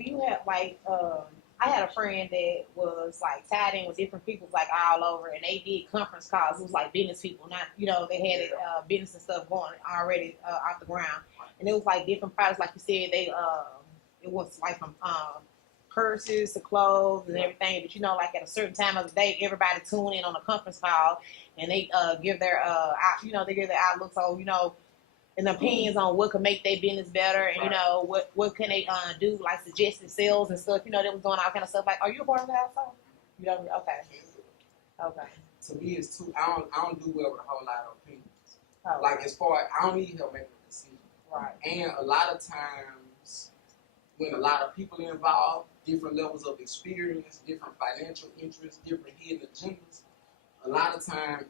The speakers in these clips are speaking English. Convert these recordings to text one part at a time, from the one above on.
you have like I had a friend that was like tied in with different people like all over, and they did conference calls. It was like business people, not they had it, business and stuff going already off the ground, and it was like different products, like you said. They it was like from purses to clothes and everything. But like at a certain time of the day, everybody tune in on a conference call, and they give their they give their outlook. So and opinions on what could make their business better, and what can they do, like suggested sales and stuff. They was doing all kind of stuff. Like, are you a part of that? So okay. To me, it's too. I don't do well with a whole lot of opinions. Oh. Like as far as I don't need help making a decision. Right. And a lot of times, when a lot of people are involved, different levels of experience, different financial interests, different hidden agendas. A lot of times,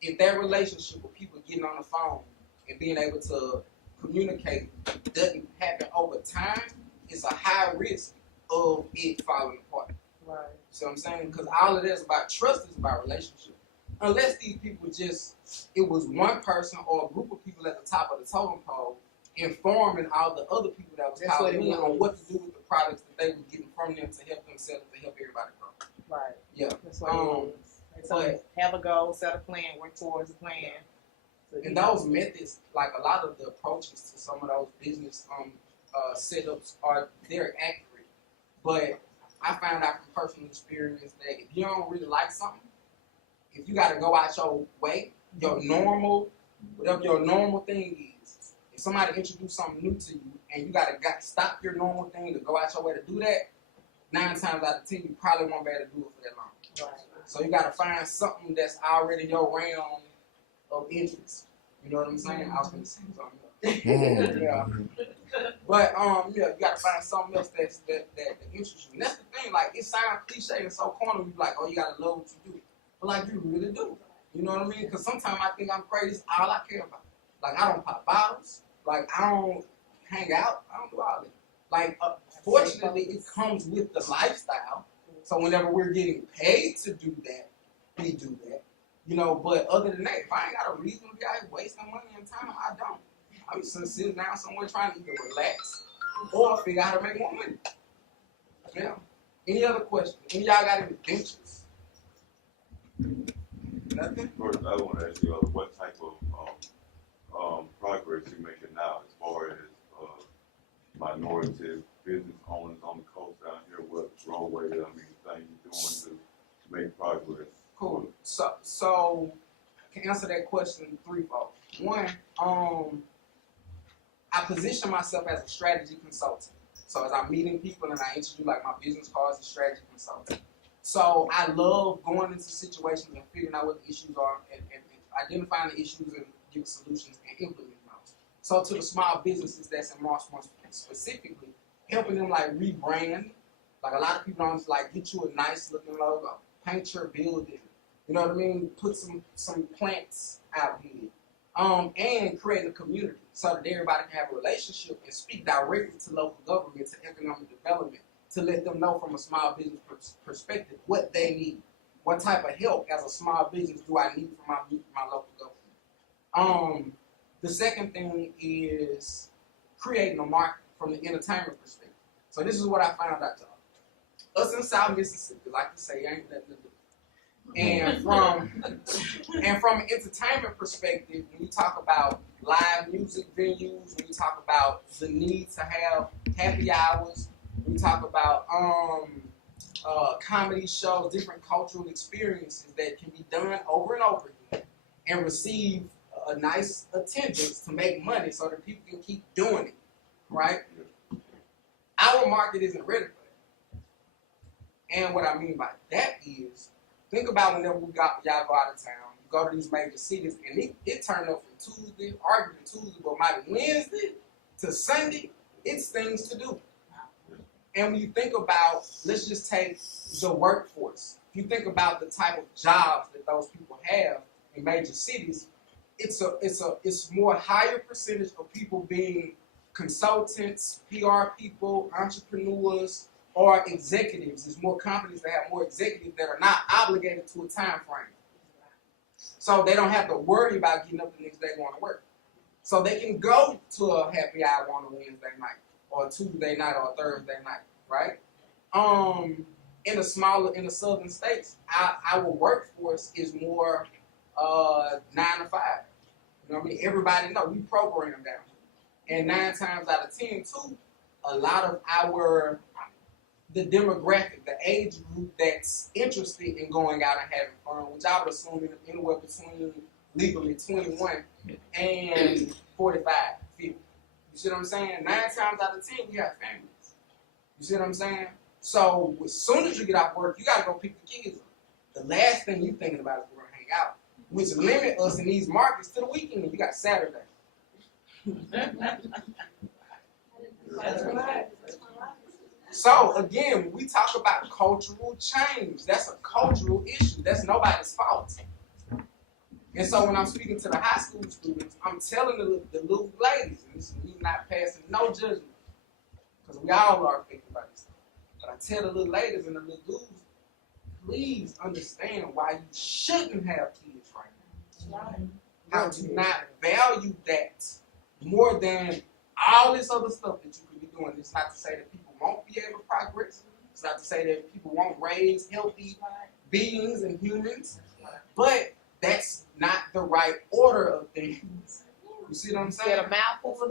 if that relationship with people getting on the phone and being able to communicate doesn't happen over time, it's a high risk of it falling apart. Right. See what I'm saying? Because all of that is about trust, is about relationship. Unless these people it was one person or a group of people at the top of the totem pole informing all the other people that was calling in on what to do with the products that they were getting from them to help themselves, to help everybody grow. Right. Yeah. That's what it is. So have a goal, set a plan, work towards a plan. And those methods, like a lot of the approaches to some of those business setups they're accurate. But I found out from personal experience that if you don't really like something, if you got to go out your way, whatever your normal thing is, if somebody introduced something new to you and you got to stop your normal thing to go out your way to do that, 9 times out of 10 you probably won't be able to do it for that long. Right. So you got to find something that's already your realm of interest. You know what I'm saying? I was going to say something else. Yeah. But you got to find something else that interests you. And that's the thing. Like, it sounds cliche and so corny. You like, oh, you got to love what you do. But like, you really do. You know what I mean? Because sometimes I think I'm crazy. It's all I care about. Like, I don't pop bottles. Like, I don't hang out. I don't do all that. Like, fortunately, it comes with the lifestyle. So whenever we're getting paid to do that, we do that. But other than that, if I ain't got a reason to be out here wasting money and time, I don't. I'm just sitting down somewhere trying to either relax or figure out how to make more money. Yeah. Any other questions? Any of y'all got any ventures? Nothing? First, I want to ask you what type of progress you're making now as far as minority business owners on the coast down here. What roadway, things you're doing to make progress? Cool. So I can answer that question threefold. One, I position myself as a strategy consultant. So as I'm meeting people and I introduce like my business cards as a strategy consultant. So I love going into situations and figuring out what the issues are and identifying the issues and giving solutions and implementing those. So to the small businesses that's in Marshall specifically, helping them like rebrand. Like a lot of people don't like get you a nice looking logo, paint your building. You know what I mean? Put some plants out here. And create a community so that everybody can have a relationship and speak directly to local government, to economic development, to let them know from a small business perspective what they need. What type of help as a small business do I need from my local government? The second thing is creating a market from the entertainment perspective. So this is what I found out, y'all. Us in South Mississippi, like to say, ain't nothing to do. And from an entertainment perspective, when you talk about live music venues, when you talk about the need to have happy hours, when you talk about comedy shows, different cultural experiences that can be done over and over again and receive a nice attendance to make money so that people can keep doing it, right? Our market isn't ready for that. And what I mean by that is, think about whenever y'all go out of town, you go to these major cities, and it turned up from Tuesday, arguably Tuesday, but by Wednesday to Sunday, it's things to do. And when you think about, let's just take the workforce. If you think about the type of jobs that those people have in major cities, it's more higher percentage of people being consultants, PR people, entrepreneurs, or executives. There's more companies that have more executives that are not obligated to a time frame. So they don't have to worry about getting up the next day going to work. So they can go to a happy hour on a Wednesday night. or a Tuesday night or a Thursday night, right? In the southern states, our workforce is more 9 to 5. You know what I mean? Everybody know we program down here. And 9 times out of 10, too, a lot of the demographic, the age group that's interested in going out and having fun, which I would assume anywhere between legally 21 and 45, 50. You see what I'm saying? 9 times out of 10, we have families. You see what I'm saying? So as soon as you get off work, you got to go pick the kids up. The last thing you're thinking about is going to hang out, which limit us in these markets to the weekend. You got Saturday. That's right. So again, when we talk about cultural change, that's a cultural issue. That's nobody's fault. And so when I'm speaking to the high school students, I'm telling the little ladies, and this is me not passing no judgment, because we all are affected by this stuff. But I tell the little ladies and the little dudes, please understand why you shouldn't have kids right now. Right. How to not value that more than all this other stuff that you could be doing. It's not to say that people won't be able to progress. It's not to say that people won't raise healthy beings and humans. But that's not the right order of things. You see what I'm saying? Get a mouthful of